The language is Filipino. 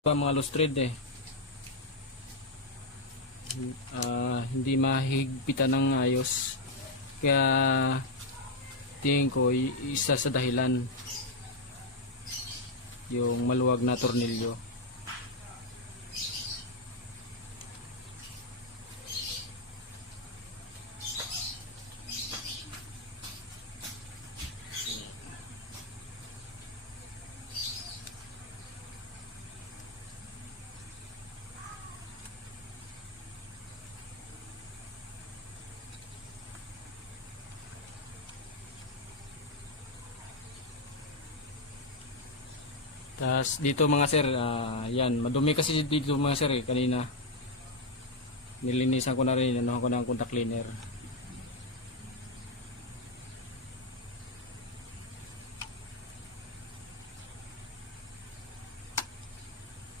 Mga lustrid hindi mahigpitan ng ayos, kaya tingin ko isa sa dahilan yung maluwag na tornilyo. Tas dito mga sir, yan, madumi kasi dito mga sir kanina. Nilinisan ko na rin, ano ko ng contact cleaner.